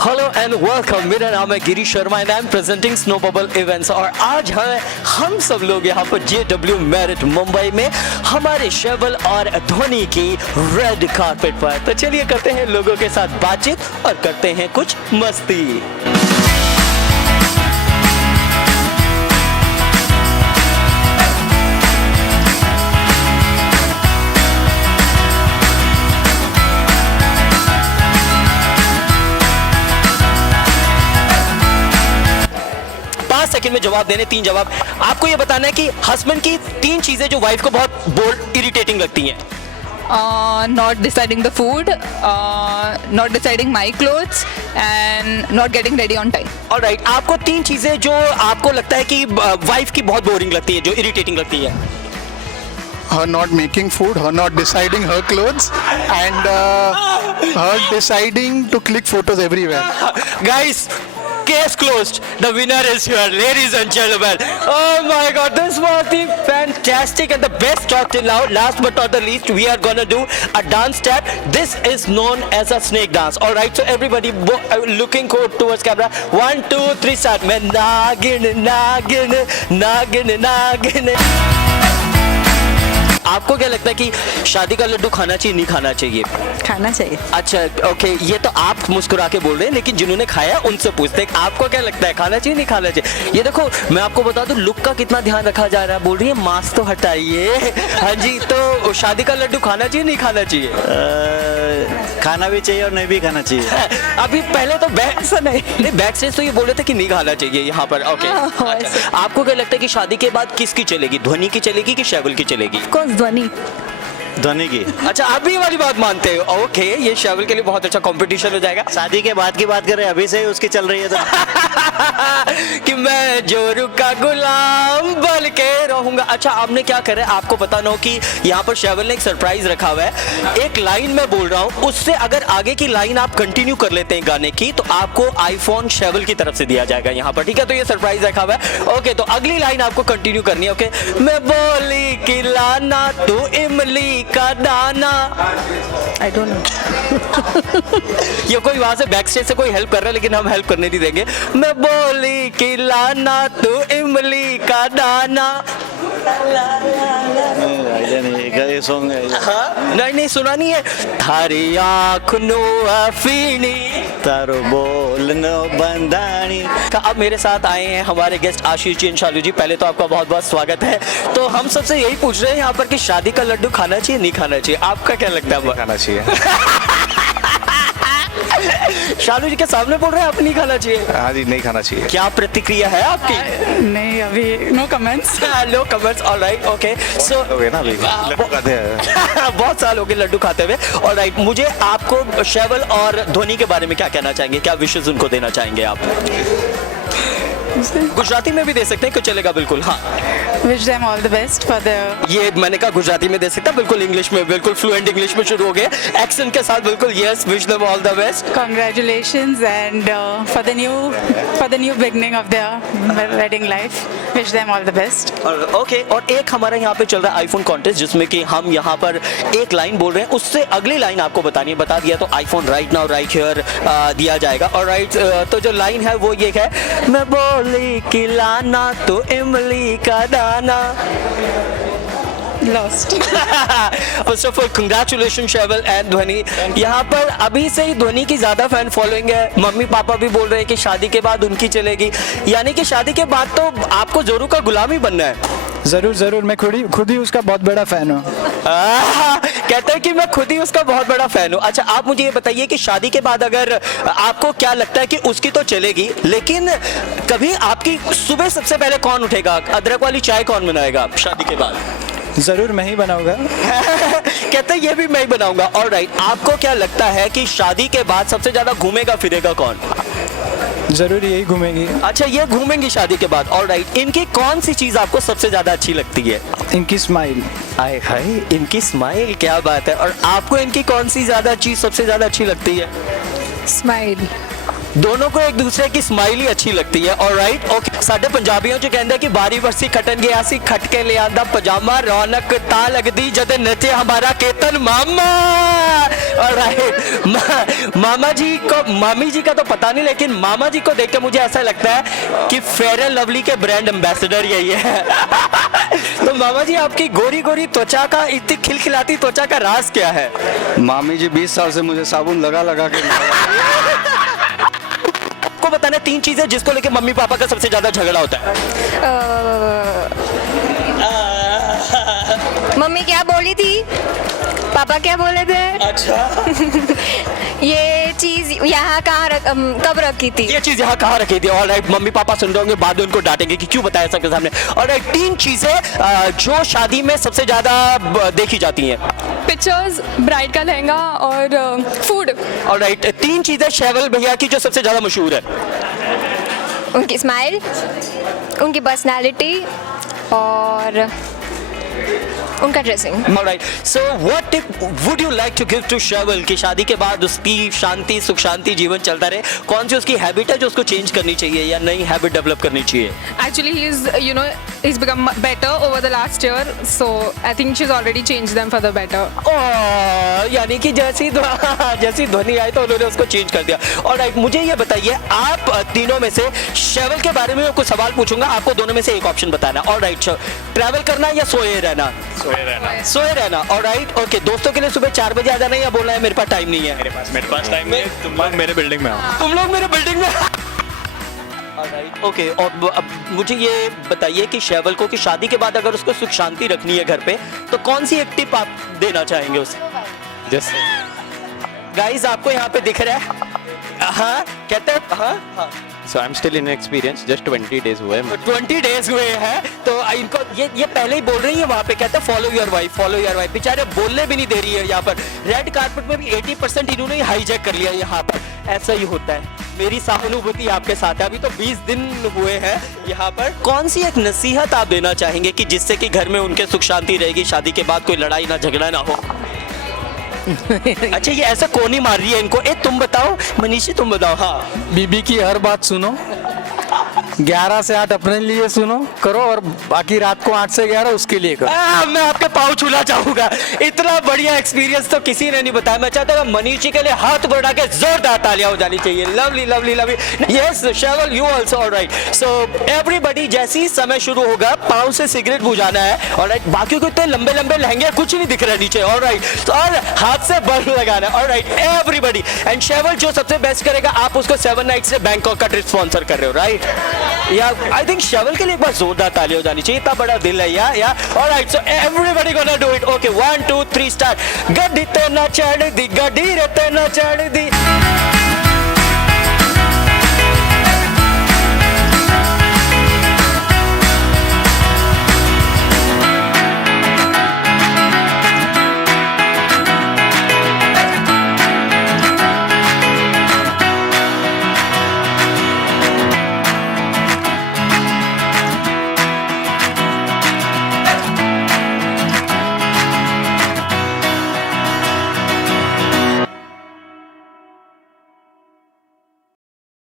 Hello and welcome. मेरा नाम है Girish Sharma and I am presenting snow bubble events और आज है हम सब लोग यहाँ पर JW मैरिट मुंबई में हमारे शैवल और धोनी की रेड कारपेट पर। तो चलिए करते हैं लोगों के साथ बातचीत और करते हैं कुछ मस्ती। 5 सेकंड में जवाब देने, 3 जवाब। आपको ये बताना है कि हस्बैंड की 3 चीजें जो वाइफ को बहुत बोल्ड इरिटेटिंग लगती हैं। Not deciding the food, not deciding my clothes, and not getting ready on time. Alright, आपको 3 चीजें जो आपको लगता है कि वाइफ की बहुत बोरिंग लगती है, जो इरिटेटिंग लगती है। Her not making food, her not deciding her clothes, and her deciding to click photos everywhere. Guys, case closed. The winner is here, ladies and gentlemen. Oh my God, this was the fantastic and the best talk till now. Last but not the least, we are gonna do a dance step. This is known as a snake dance. All right, so everybody looking towards camera. 1, 2, 3, start. मैं नागिन नागिन नागिन नागिन। आपको क्या लगता है कि शादी का लड्डू खाना चाहिए, नहीं खाना चाहिए? खाना चाहिए। अच्छा, ओके, ये तो आप मुस्कुरा के बोल रहे हैं, लेकिन जिन्होंने खाया उनसे पूछते हैं आपको क्या लगता है, खाना चाहिए, नहीं खाना चाहिए? ये देखो, मैं आपको बता दूं लुक का कितना ध्यान रखा जा रहा है। बोल रही है मास्क तो हटाइए। हाँ जी, तो शादी का लड्डू खाना चाहिए, नहीं खाना चाहिए? खाना भी चाहिए और नहीं भी खाना चाहिए। अभी पहले तो बैक स्टेज तो ये बोल रहे थे कि नहीं खाना चाहिए यहाँ पर। ओके, अच्छा, आपको क्या लगता है कि शादी के बाद किसकी चलेगी, धोनी की चलेगी कि शैवल की चलेगी? ध्वनि। धोनी की। अच्छा, आप भी ये वाली बात मानते हो? ओके, ये शैवल के लिए बहुत अच्छा कंपटीशन हो जाएगा। शादी के बाद की बात करें, अभी से ही उसकी चल रही है तो कि मैं जोरू का गुलाम बन के रहूंगा। अच्छा, आपने क्या करे, आपको पता ना हो कि यहाँ पर शैवल ने एक सरप्राइज रखा हुआ है। एक लाइन मैं बोल रहा हूँ, उससे अगर आगे की लाइन आप कंटिन्यू कर लेते हैं गाने की, तो आपको आईफोन शैवल की तरफ से दिया जाएगा यहाँ पर, ठीक है? तो ये सरप्राइज रखा हुआ है। ओके, तो अगली लाइन आपको कंटिन्यू करनी है। ओके, मैं बोली कि लाना तू इमली का दाना। I don't know. ये कोई वहां से बैक स्टेज से कोई हेल्प कर रहा है, लेकिन हम हेल्प करने नहीं देंगे। मैं बोली कि लाना तू इमली का दाना। ये सॉन्ग है। हाँ? नहीं सुना नहीं है। थारी आँख नो अफीनी तारो बोल नो बंदानी। अब मेरे साथ आए हैं हमारे गेस्ट आशीष जी और शालू जी। पहले तो आपका बहुत बहुत स्वागत है। तो हम सबसे यही पूछ रहे हैं यहाँ पर कि शादी का लड्डू खाना चाहिए, नहीं खाना चाहिए? आपका क्या लगता है? खाना चाहिए। शालू जी के सामने बोल रहे हैं आप नहीं खाना चाहिए? हाँ जी, नहीं खाना चाहिए। क्या प्रतिक्रिया है आपकी? नहीं, अभी no comments. No comments. Alright, okay, so हो गए ना अभी लड्डू खाते हैं। बहुत साल हो गए लड्डू खाते हुए। ऑलराइट, मुझे आपको शैवल और धोनी के बारे में क्या कहना चाहेंगे, क्या विशेष उनको देना चाहेंगे आप? गुजराती में भी दे सकते हैं, क्यों चलेगा? बिल्कुल, हाँ। Wish them all the best for their. ये मैंने कहा गुजराती में दे सकता, बिल्कुल इंग्लिश में, बिल्कुल फ्लुएंट इंग्लिश में शुरू हो गए एक्सेंट के साथ। बिल्कुल, yes, wish them all the best. Congratulations and for the new beginning of their wedding life. Wish them all the best. Okay, और एक हमारा यहाँ पे चल रहा है आईफोन कॉन्टेस्ट, जिसमें कि हम यहाँ पर एक लाइन बोल रहे हैं, उससे अगली लाइन आपको बतानी है। बता दिया तो iPhone right now right here दिया जाएगा। ऑलराइट, तो जो लाइन है वो ये है, मैं बोली कि लाना तो इमली का दाना। Lost. First of all congratulation Shaival and Dhvani. यहाँ पर अभी से ही ध्वनि की ज्यादा फैन फॉलोइंग है। मम्मी पापा भी बोल रहे हैं कि शादी के बाद उनकी चलेगी, यानी कि शादी के बाद तो आपको जोरू का गुलाम ही बनना है। जरूर, मैं खुद ही उसका बहुत बड़ा फैन हूँ। कहते हैं कि मैं खुद ही उसका बहुत बड़ा फैन हूँ। अच्छा, आप मुझे ये बताइए कि शादी के बाद अगर आपको क्या लगता है कि उसकी तो चलेगी, लेकिन कभी आपकी सुबह सबसे पहले कौन उठेगा, अदरक वाली चाय कौन बनाएगा शादी के बाद? जरूर मैं ही बनाऊंगा। कहते हैं ये भी मैं ही बनाऊंगा। ऑलराइट, आपको क्या लगता है कि शादी के बाद सबसे ज्यादा घूमेगा फिरेगा कौन? जरूर यही घूमेगी। अच्छा, ये घूमेंगी शादी के बाद। ऑलराइट, इनकी कौन सी चीज आपको सबसे ज्यादा अच्छी लगती है? इनकी स्माइल। आए हाय, इनकी स्माइल, क्या बात है। और आपको इनकी कौन सी ज्यादा चीज सबसे ज्यादा अच्छी लगती है? Smile. दोनों को एक दूसरे की स्माइल ही अच्छी लगती है। ऑलराइट ओके, ਸਾਡੇ ਪੰਜਾਬੀਆਂ ਚ ਕਹਿੰਦੇ ਕਿ ਬਾਰੀ ਵਰਸੀ ਖਟਣ ਗਿਆ ਸੀ ਖਟ ਕੇ ਲਿਆਂਦਾ ਪਜਾਮਾ ਰੌਣਕ ਤਾਂ ਲੱਗਦੀ ਜਦ ਨੱਚੇ ਹਮਾਰਾ केतन मामा। ऑलराइट मामा जी को, मामी जी का तो पता नहीं, लेकिन मामा जी को देख के मुझे ऐसा लगता है कि फेयर एंड लवली के ब्रांड एम्बेसडर यही है। तो मामा जी आपकी गोरी गोरी त्वचा का, इतनी खिलखिलाती त्वचा का राज क्या है? मामी जी 20 साल से मुझे साबुन लगा लगा के आपको बताना 3 चीजें जिसको लेके मम्मी पापा का सबसे ज्यादा झगड़ा होता है। मम्मी क्या बोली थी, पापा क्या बोले थे, अच्छा ये चीज यहाँ कब रखी थी, ये चीज यहाँ कहाँ रखी थी? ऑलराइट, मम्मी पापा सुन रहे होंगे, बाद में उनको डांटेंगे कि क्यों बताया सबके सामने। ऑलराइट, 3 चीजें जो शादी में सबसे ज्यादा देखी जाती हैं। पिक्चर्स, ब्राइड का लहंगा और फूड। ऑलराइट, 3 चीजें शैवल भैया की जो सबसे ज्यादा मशहूर है। उनकी स्माइल, उनकी पर्सनालिटी और उनका dressing. Alright, so what tip would you like to give to Shaival कि शादी के बाद उसकी शांति सुख शांति जीवन चलता रहे? कौन सी उसकी हैबिट है जो उसको चेंज करनी चाहिए या नई हैबिट डेवलप करनी चाहिए? Actually, he's become better over the last year, so I think she's already changed them for the better. यानी कि जैसी ध्वनि आई तो उन्होंने उसको चेंज कर दिया। ऑलराइट, मुझे ये बताइए, आप तीनों में से शैवल के बारे में कुछ सवाल पूछूंगा, आपको दोनों में से एक ऑप्शन बताना। ऑलराइट, ट्रैवल करना या सोए रहना? सोए रहना। ऑलराइट ओके, दोस्तों के लिए सुबह 4 बजे आ जाना है या बोलना है मेरे पास टाइम नहीं है? मेरे पास टाइम नहीं है, तुम लोग मेरे बिल्डिंग में आओ। तुम लोग मेरे बिल्डिंग में। ऑलराइट ओके, और अब मुझे ये बताइए कि शैवल को कि शादी के बाद अगर उसको सुख शांति रखनी है घर पे, तो कौन सी एक टिप आप देना चाहेंगे उसे? जैसे गाइस आपको यहाँ पे दिख रहा है, हाँ कहते हैं, हाँ So I'm still inexperienced, just 20 days हुए हैं। 20 डेज हुए हैं, तो इनको ये पहले ही बोल रही है वहाँ पे, कहते हैं follow your wife, follow your wife. बेचारे बोलने भी नहीं दे रही है यहाँ पर। रेड कारपेट में भी 80% इन्होंने ही हाईजैक कर लिया यहाँ पर। ऐसा ही होता है, मेरी सहानुभूति आपके साथ है। अभी तो 20 दिन हुए हैं यहाँ पर। कौन सी एक नसीहत आप देना चाहेंगे कि जिससे कि घर में उनके सुख शांति रहेगी, शादी के बाद कोई लड़ाई ना झगड़ा ना हो? अच्छा, ये ऐसा कौन ही मार रही है इनको? तुम बताओ मनीषी, तुम बताओ। हाँ, बीबी की हर बात सुनो, 11 से 8 अपने लिए सुनो करो, और बाकी रात को 8 से 11 उसके लिए करो। मैं आपके पाँव छूना चाहूंगा, इतना बढ़िया एक्सपीरियंस तो किसी ने नहीं बताया। मैं चाहता हूँ मनीष जी के लिए हाथ बढ़ा के जोरदार तालियां हो जानी चाहिए। Lovely lovely lovely. Yes Shaival, you also. Alright, so everybody, जैसे ही समय शुरू होगा पाँव से सिगरेट बुझाना है। ऑलराइट, बाकी को इतने लंबे लंबे लहंगे कुछ नहीं दिख रहा नीचे। ऑलराइट, और हाथ से बल्ब लगाना। ऑलराइट एवरीबॉडी, एंड शैवल जो सबसे बेस्ट करेगा, आप उसको 7 नाइट्स से बैंकॉक का ट्रिप स्पॉन्सर कर रहे हो, राइट? या आई थिंक शैवल के लिए एक बार जोरदार ताली हो जानी चाहिए, इतना बड़ा दिल है या। Alright, so everybody gonna do it. Okay, 1 2 3 start. गड्डी ते ना चढ़ दी, गड्डी रे ते ना चढ़ दी।